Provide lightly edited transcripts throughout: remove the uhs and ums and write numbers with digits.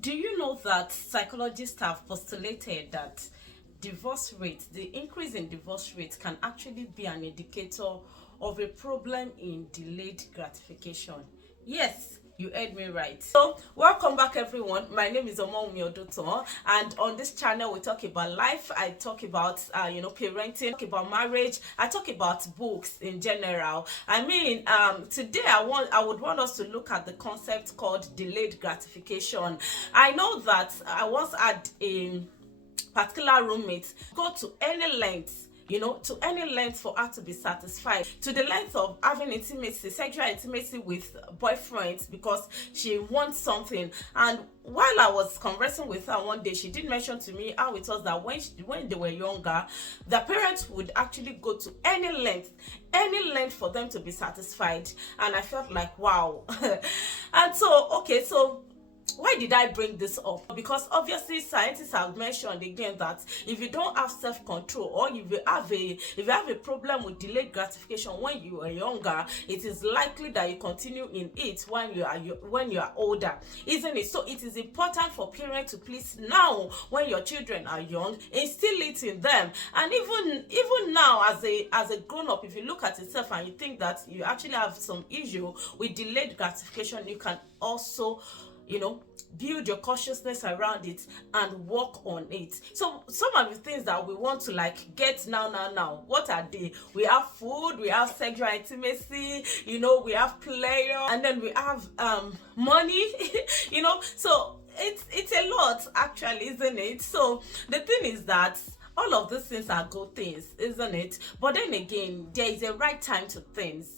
Do you know that psychologists have postulated that divorce rates, the increase in divorce rates, can actually be an indicator of a problem in delayed gratification? Yes, you heard me right. So welcome back everyone. My name is Omomi Oduto, and on this channel we talk about life. I talk about parenting, talk about marriage, I talk about books in general. Today I would want us to look at the concept called delayed gratification. I know that I once had a particular roommate go to any length, to any length for her to be satisfied, to the length of having intimacy, sexual intimacy with boyfriends because she wants something. And while I was conversing with her one day, she did mention to me how it was that when they were younger, the parents would actually go to any length for them to be satisfied. And I felt like, wow. And so why did I bring this up? Because obviously scientists have mentioned again that if you don't have self-control, or if you have a problem with delayed gratification when you are younger, it is likely that you continue in it when you are older, isn't it? So it is important for parents to please now, when your children are young, instill it in them. And even now, as a grown-up, if you look at yourself and you think that you actually have some issue with delayed gratification, you can also build your consciousness around it and work on it. So some of the things that we want to get now, what are they? We have food, we have sexual intimacy, we have pleasure, and then we have money. So it's a lot actually, isn't it? So the thing is that all of these things are good things, isn't it? But then again, there is a right time to things.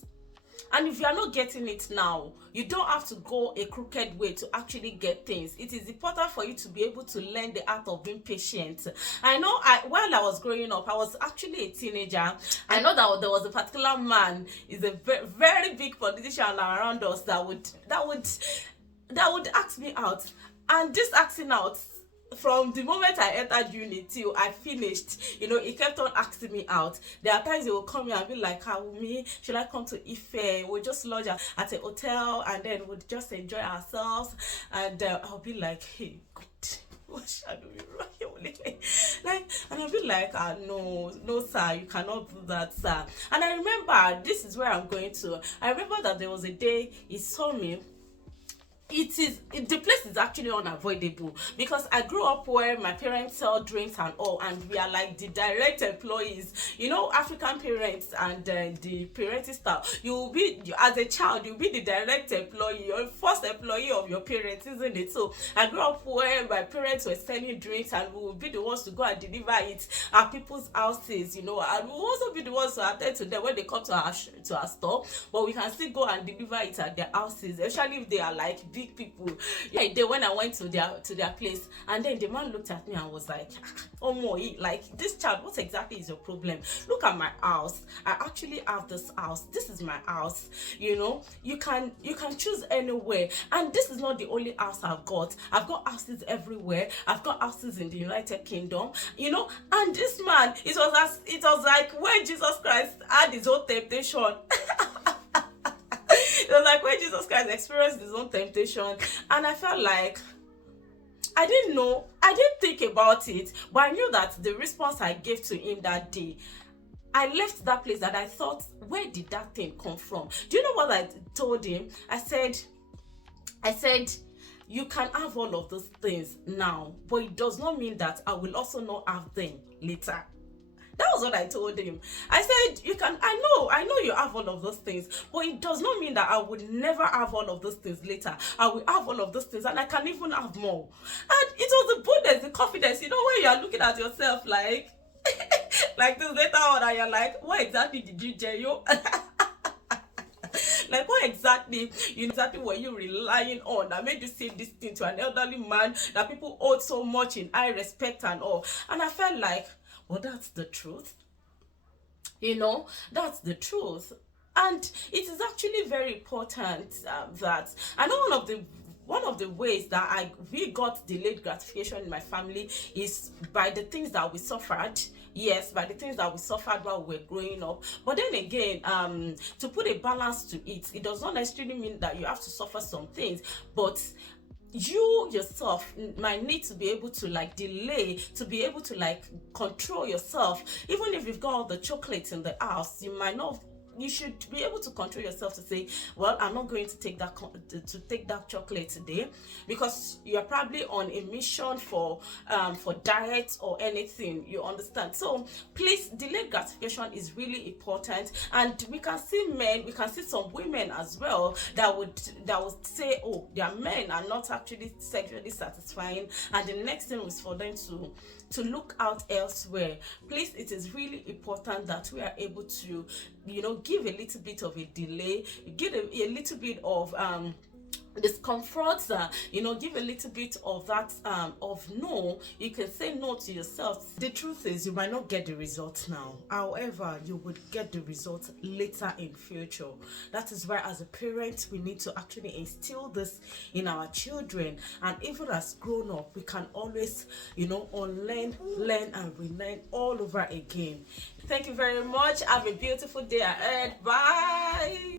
And if you are not getting it now, you don't have to go a crooked way to actually get things. It is important for you to be able to learn the art of being patient. I know while I was growing up, I was actually a teenager. I know that there was a particular man, is a very, very big politician around us that would ask me out. And this asking out, from the moment I entered uni till I finished, he kept on asking me out. There are times he will come here and be like, me, should I come to Ife? We'll just lodge at a hotel and then we'll just enjoy ourselves. And I'll be like, hey, God, what shall we do? And I'll be like, no, sir, you cannot do that, sir. And I remember, this is where I'm going to. I remember that there was a day he saw me. The place is actually unavoidable because I grew up where my parents sell drinks and all, and we are like the direct employees. African parents and the parenting style. As a child, you'll be the direct employee, your first employee of your parents, isn't it? So I grew up where my parents were selling drinks, and we would be the ones to go and deliver it at people's houses, and we'll also be the ones to attend to them when they come to our store. But we can still go and deliver it at their houses, especially if they are like big people. When I went to their place, and then the man looked at me and was like, oh my, like, this child, what exactly is your problem? Look at my house. I actually have this house. This is my house. You can choose anywhere, and this is not the only house I've got houses everywhere. I've got houses in the United Kingdom, and this man, it was like when Jesus Christ had his own temptation. It was like when Jesus Christ experienced his own temptation, and I felt like I didn't think about it, but I knew that the response I gave to him that day, I left that place that I thought, where did that thing come from? Do you know what I told him? I said, you can have all of those things now, but it does not mean that I will also not have them later. That was what I told him. I said, I know you have all of those things, but it does not mean that I would never have all of those things later. I will have all of those things, and I can even have more. And it was the boldness, the confidence, when you are looking at yourself like, like this later on, and you're like, what exactly did you do? Like, what exactly were you relying on that made you say this thing to an elderly man that people owed so much in high respect and all? And I felt like, well, that's the truth. That's the truth. And it is actually very important that I know one of the ways that we got delayed gratification in my family is by the things that we suffered. Yes, by the things that we suffered while we were growing up. But then again, to put a balance to it, it does not necessarily mean that you have to suffer some things, but you yourself might need to be able to like delay, to be able to like control yourself. Even if you've got all the chocolates in the house, you might not, you should be able to control yourself to say, well, I'm not going to take that chocolate today, because you're probably on a mission for diet or anything, you understand. So please, delayed gratification is really important. And we can see men, we can see some women as well that would say, oh, their men are not actually sexually satisfying, and the next thing is for them to look out elsewhere. Please, it is really important that we are able to, give a little bit of a delay, give a little bit of discomforts, give a little bit of that of no. You can say no to yourself. The truth is, you might not get the results now, however you would get the results later in future. That is why, as a parent, we need to actually instill this in our children. And even as grown up, we can always unlearn, learn and relearn all over again. Thank you very much. Have a beautiful day ahead. Bye.